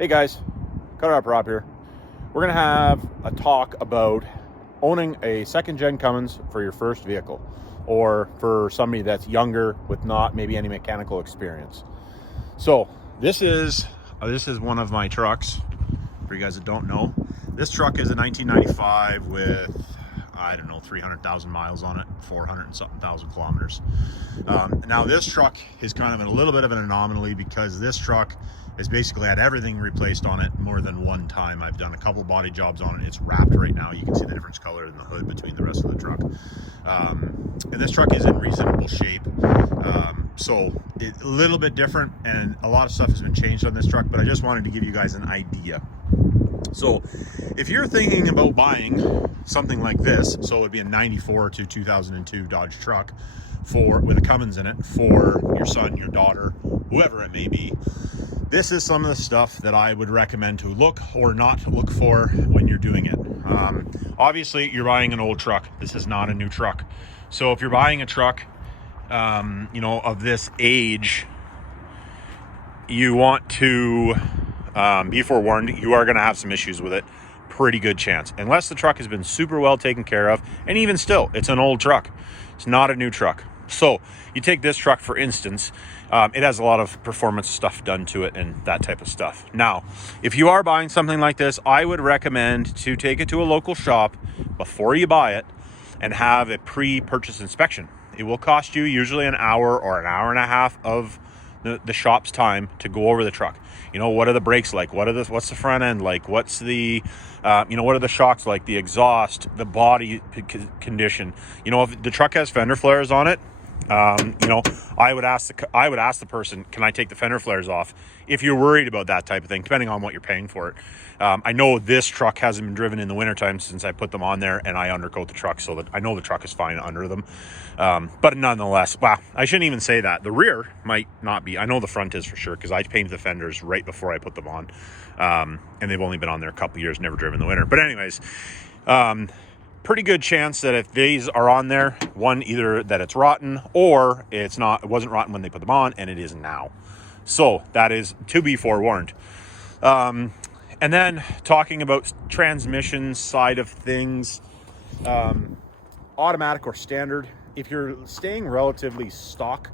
Hey guys, Cut Up Rob here. We're going to have a talk about owning a second-gen Cummins for your first vehicle, or for somebody that's younger with not maybe any mechanical experience. So this is one of my trucks. For you guys that don't know, this truck is a 1995 with, I don't know, 300,000 miles on it, 400 and something thousand kilometers. Now this truck is kind of a little bit of an anomaly because this truck has basically had everything replaced on it more than one time. I've done a couple body jobs on it. It's wrapped right now. You can see the difference color in the hood between the rest of the truck. And this truck is in reasonable shape. So it's a little bit different, and a lot of stuff has been changed on this truck, but I just wanted to give you guys an idea. So if you're thinking about buying something like this, so it would be a 94 to 2002 Dodge truck with a Cummins in it for your son, your daughter, whoever it may be, this is some of the stuff that I would recommend to look or not look for when you're doing it. Obviously, you're buying an old truck. This is not a new truck. So if you're buying a truck, of this age, you want to be forewarned, you are going to have some issues with it. Pretty good chance. Unless the truck has been super well taken care of. And even still, it's an old truck. It's not a new truck. So you take this truck, for instance, it has a lot of performance stuff done to it and that type of stuff. Now, if you are buying something like this, I would recommend to take it to a local shop before you buy it and have a pre-purchase inspection. It will cost you usually an hour or an hour and a half of the shop's time to go over the truck. What are the brakes like? What's the front end like? What's the, what are the shocks like? The exhaust, the body condition. If the truck has fender flares on it, I would ask the person, can I take the fender flares off? If you're worried about that type of thing, depending on what you're paying for it. I know this truck hasn't been driven in the wintertime since I put them on there, and I undercoat the truck so that I know the truck is fine under them. But nonetheless, I shouldn't even say that. The rear might not be. I know the front is for sure because I painted the fenders right before I put them on. And they've only been on there a couple years, never driven in the winter. But anyways, pretty good chance that if these are on there, one, either that it's rotten or it wasn't rotten when they put them on, and it is now. So that is to be forewarned. And then talking about transmission side of things, automatic or standard, if you're staying relatively stock,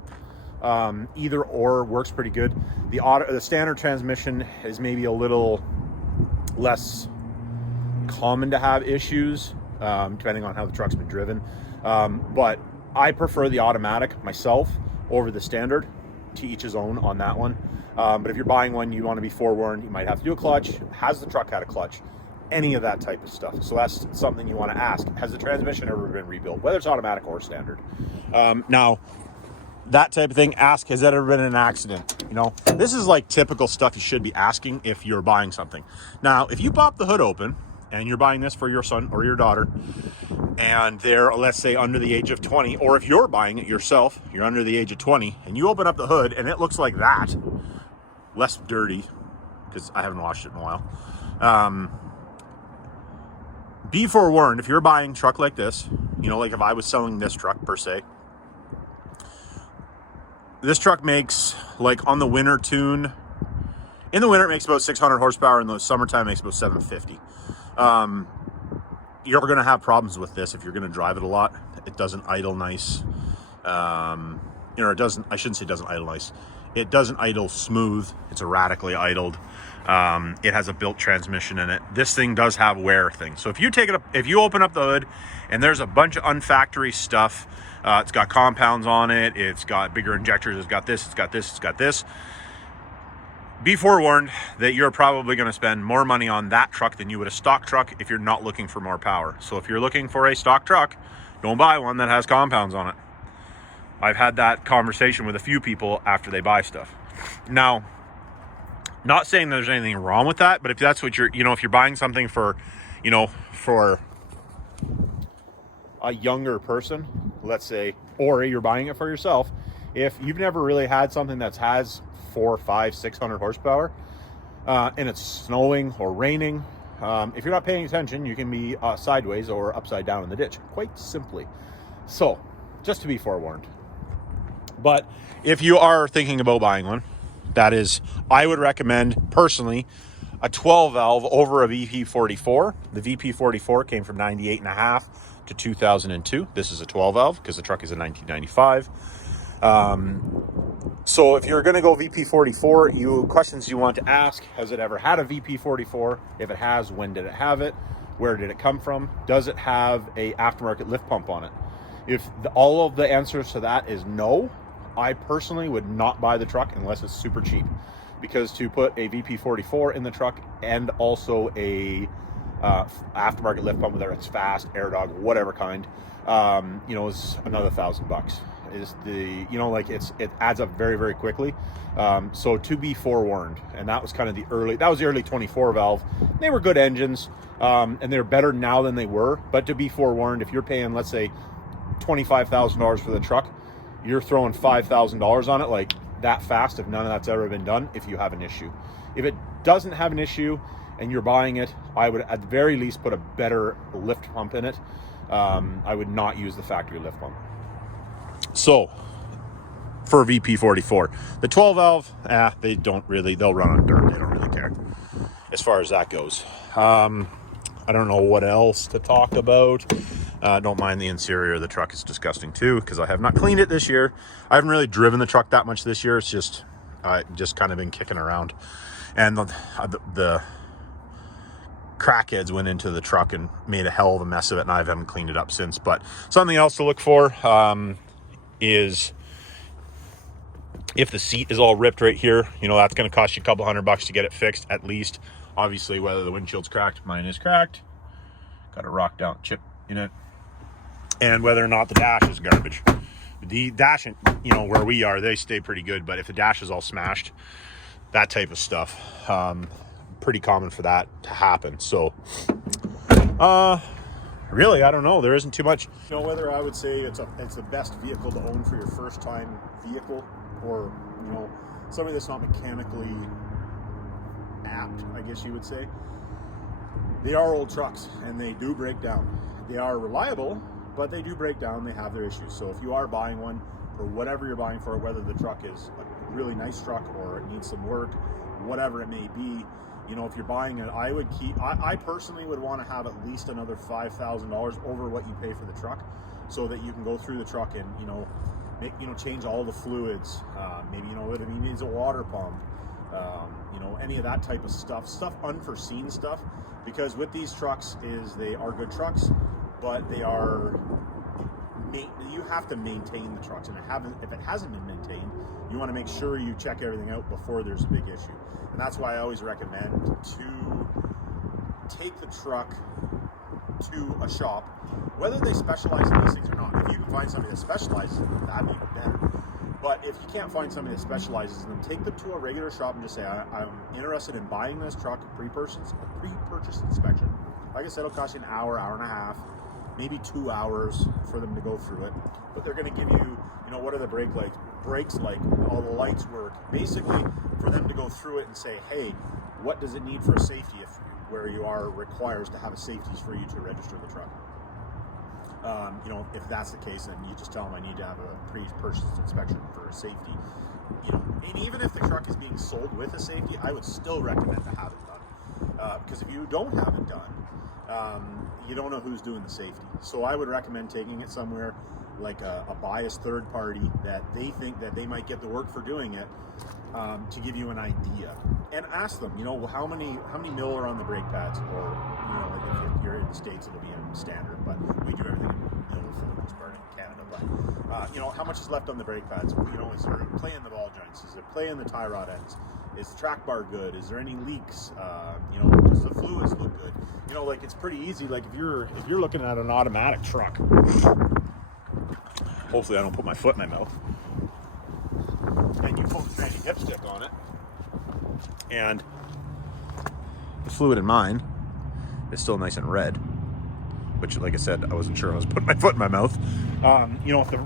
either or works pretty good. The standard transmission is maybe a little less common to have issues, depending on how the truck's been driven. But I prefer the automatic myself over the standard. To each his own on that one. But if you're buying one, you want to be forewarned. You might have to do a clutch. Has the truck had a clutch? Any of that type of stuff. So that's something you want to ask. Has the transmission ever been rebuilt? Whether it's automatic or standard. Now, that type of thing, ask, has that ever been an accident? This is like typical stuff you should be asking if you're buying something. Now, if you pop the hood open and you're buying this for your son or your daughter, and they're, let's say, under the age of 20, or if you're buying it yourself, you're under the age of 20, and you open up the hood and it looks like that, less dirty, because I haven't washed it in a while. Be forewarned, if you're buying a truck like this, like if I was selling this truck per se, this truck makes, like on the winter tune, in the winter it makes about 600 horsepower, in the summertime it makes about 750. You're going to have problems with this if you're going to drive it a lot. It doesn't idle nice. It doesn't, I shouldn't say it doesn't idle nice. It doesn't idle smooth. It's erratically idled. It has a built transmission in it. This thing does have wear things. So if you open up the hood and there's a bunch of unfactory stuff, it's got compounds on it, it's got bigger injectors, it's got this. Be forewarned that you're probably going to spend more money on that truck than you would a stock truck if you're not looking for more power. So if you're looking for a stock truck, don't buy one that has compounds on it. I've had that conversation with a few people after they buy stuff. Now, not saying there's anything wrong with that, but if that's what if you're buying something for a younger person, let's say, or you're buying it for yourself, if you've never really had something that has 400, 500, 600 horsepower, and it's snowing or raining, if you're not paying attention, you can be sideways or upside down in the ditch, quite simply. So, just to be forewarned. But if you are thinking about buying one, that is, I would recommend personally a 12 valve over a VP44. The VP44 came from 98.5 to 2002. This is a 12 valve because the truck is a 1995. So if you're going to go VP44, questions you want to ask: has it ever had a VP44? If it has, when did it have it? Where did it come from? Does it have a aftermarket lift pump on it? If all of the answers to that is no, I personally would not buy the truck unless it's super cheap, because to put a VP44 in the truck and also a aftermarket lift pump, whether it's fast, air dog, whatever kind, is another $1,000. Is the it adds up very, very quickly. So to be forewarned, and that was kind of the early 24 valve. They were good engines, and they're better now than they were. But to be forewarned, if you're paying, let's say, $25,000 for the truck, you're throwing $5,000 on it like that fast, if none of that's ever been done, if you have an issue. If it doesn't have an issue and you're buying it, I would at the very least put a better lift pump in it. I would not use the factory lift pump. So for a VP44, the 12 valve, they'll run on dirt. They don't really care as far as that goes. I don't know what else to talk about. Don't mind the interior of the truck. It's disgusting too, because I have not cleaned it this year. I haven't really driven the truck that much this year. It's just kind of been kicking around, and the crackheads went into the truck and made a hell of a mess of it, and I haven't cleaned it up since. But something else to look for is if the seat is all ripped right here. That's going to cost you a couple $100 to get it fixed at least. Obviously, whether the windshield's cracked, mine is cracked, got a rock down chip in it, and whether or not the dash is garbage. The dash, where we are, they stay pretty good, but if the dash is all smashed, that type of stuff, pretty common for that to happen. So really, I don't know, there isn't too much. Whether I would say it's the best vehicle to own for your first time vehicle, or something that's not mechanically apt, I guess you would say. They are old trucks and they do break down. They are reliable, but they do break down. They have their issues. So if you are buying one, or whatever you're buying for, whether the truck is a really nice truck or it needs some work, whatever it may be, if you're buying it, I personally would want to have at least another $5,000 over what you pay for the truck, so that you can go through the truck and change all the fluids. Maybe it needs a water pump. Any of that type of stuff, unforeseen stuff, because with these trucks they are good trucks, but you have to maintain the trucks, and if it hasn't been maintained, you want to make sure you check everything out before there's a big issue. And that's why I always recommend to take the truck to a shop, whether they specialize in these things or not. If you can find somebody that specializes in them, that'd be better. But if you can't find somebody that specializes in them, take them to a regular shop and just say, I'm interested in buying this truck, a pre-purchase inspection. Like I said, it'll cost you an hour, hour and a half, maybe 2 hours for them to go through it. But they're going to give you, what are the brakes like, all the lights work. Basically, for them to go through it and say, hey, what does it need for a safety if where you are requires to have a safety for you to register the truck. If that's the case, then you just tell them I need to have a pre-purchase inspection for safety. And even if the truck is being sold with a safety, I would still recommend to have it done. Because if you don't have it done, you don't know who's doing the safety. So I would recommend taking it somewhere like a biased third party that they think that they might get the work for doing it, to give you an idea. And ask them, how many mil are on the brake pads, or if you're in the States, it'll be in standard, but we do everything in mil for the most part in Canada. But how much is left on the brake pads? Is there play in the ball joints? Is there play in the tie rod ends? Is the track bar good? Is there any leaks? Does the fluids look good? It's pretty easy. Like if you're looking at an automatic truck, hopefully I don't put my foot in my mouth, and you put the tranny dipstick on it, and the fluid in mine is still nice and red, which, like I said, I wasn't sure I was putting my foot in my mouth.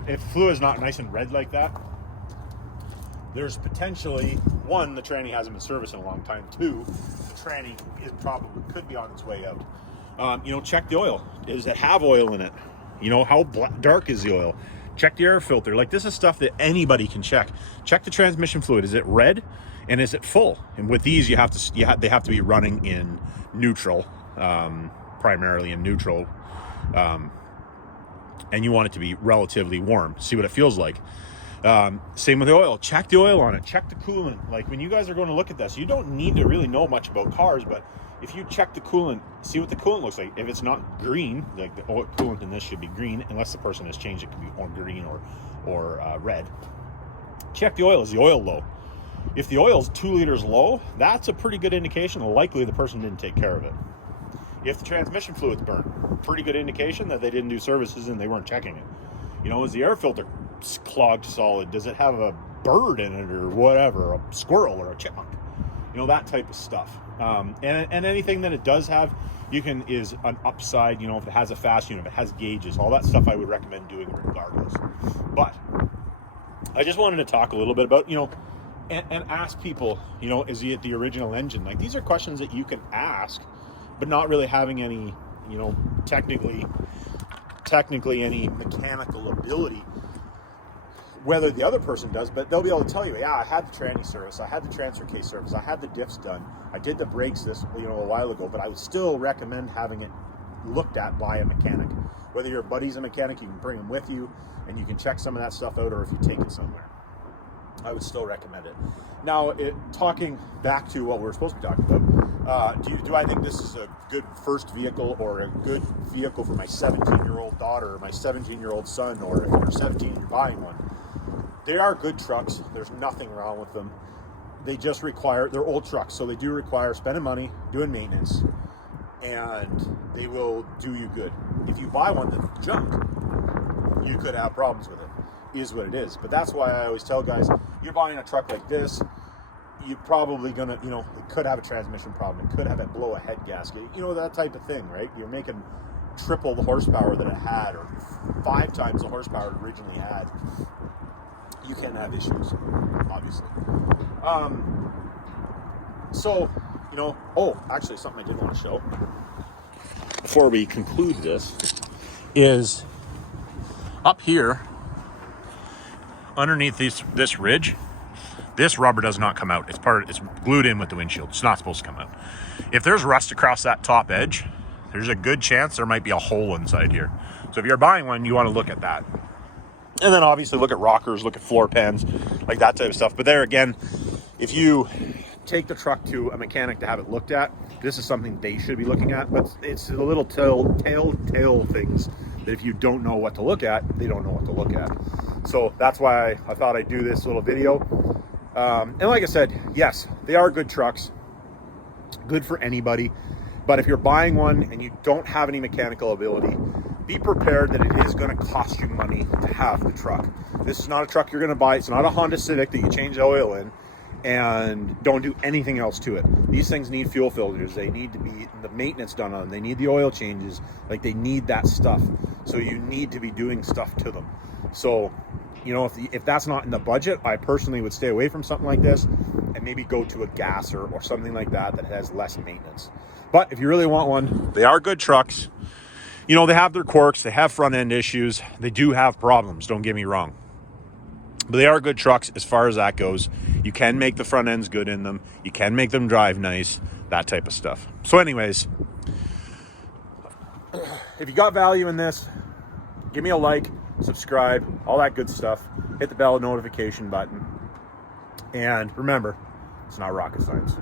If fluid is not nice and red like that, there's potentially, one, the tranny hasn't been serviced in a long time. Two, the tranny could be on its way out. Check the oil. Does it have oil in it? How dark is the oil? Check the air filter. This is stuff that anybody can check. Check the transmission fluid. Is it red? And is it full? And with these, they have to be running in neutral, primarily in neutral, and you want it to be relatively warm. See what it feels like. Same with the oil. Check the oil on it. Check the coolant. Like when you guys are going to look at this, you don't need to really know much about cars, but if you check the coolant, see what the coolant looks like. If it's not green, like the coolant in this should be green, unless the person has changed it, can be on green or red. Check the oil. Is the oil low? If the oil's 2 liters low, that's a pretty good indication. Likely the person didn't take care of it. If the transmission fluid's burnt, pretty good indication that they didn't do services and they weren't checking it. You know, is the air filter clogged solid? Does it have a bird in it or whatever, a squirrel or a chipmunk? You know, that type of stuff. And anything that it does have, is an upside. You know, if it has a fast unit, if it has gauges, all that stuff I would recommend doing regardless. But I just wanted to talk a little bit about, you know, and ask people, you know, is it the original engine? Like, these are questions that you can ask, but not really having any, you know, technically any mechanical ability, whether the other person does, but they'll be able to tell you, yeah, I had the tranny service, I had the transfer case service, I had the diffs done, I did the brakes this, you know, a while ago, but I would still recommend having it looked at by a mechanic. Whether your buddy's a mechanic, you can bring him with you and you can check some of that stuff out, or if you take it somewhere, I would still recommend it. Now, talking back to what we're supposed to be talking about, do I think this is a good first vehicle or a good vehicle for my 17-year-old daughter or my 17-year-old son, or if you're 17 you're buying one? They are good trucks. There's nothing wrong with them. They're old trucks, so they do require spending money, doing maintenance, and they will do you good. If you buy one that's junk, you could have problems with it. Is what it is. But that's why I always tell guys, you're buying a truck like this, you're probably gonna, you know, it could have a transmission problem, it could have it blow a head gasket, you know, that type of thing, right? You're making triple the horsepower that it had, or 5 times the horsepower it originally had. You can have issues, obviously. So, you know, actually something I did want to show before we conclude this is up here underneath this ridge, this rubber does not come out. It's glued in with the windshield. It's not supposed to come out. If there's rust across that top edge, there's a good chance there might be a hole inside here. So if you're buying one, you want to look at that. And then obviously look at rockers, look at floor pans, like that type of stuff. But there again, if you take the truck to a mechanic to have it looked at, this is something they should be looking at. But it's the little telltale things that if you don't know what to look at, they don't know what to look at. So that's why I thought I'd do this little video. And like I said, yes, they are good trucks, good for anybody. But if you're buying one and you don't have any mechanical ability, be prepared that it is going to cost you money to have the truck. This is not a truck you're going to buy. It's not a Honda Civic that you change the oil in and don't do anything else to it. These things need fuel filters. They need to be the maintenance done on them. They need the oil changes. Like, they need that stuff. So you need to be doing stuff to them. So, you know, if that's not in the budget, I personally would stay away from something like this and maybe go to a gasser or something like that that has less maintenance. But if you really want one, they are good trucks. You know, they have their quirks. They have front end issues. They do have problems, don't get me wrong. But they are good trucks as far as that goes. You can make the front ends good in them. You can make them drive nice, that type of stuff. So anyways, if you got value in this, give me a like, subscribe, all that good stuff. Hit the bell notification button. And remember, it's not rocket science.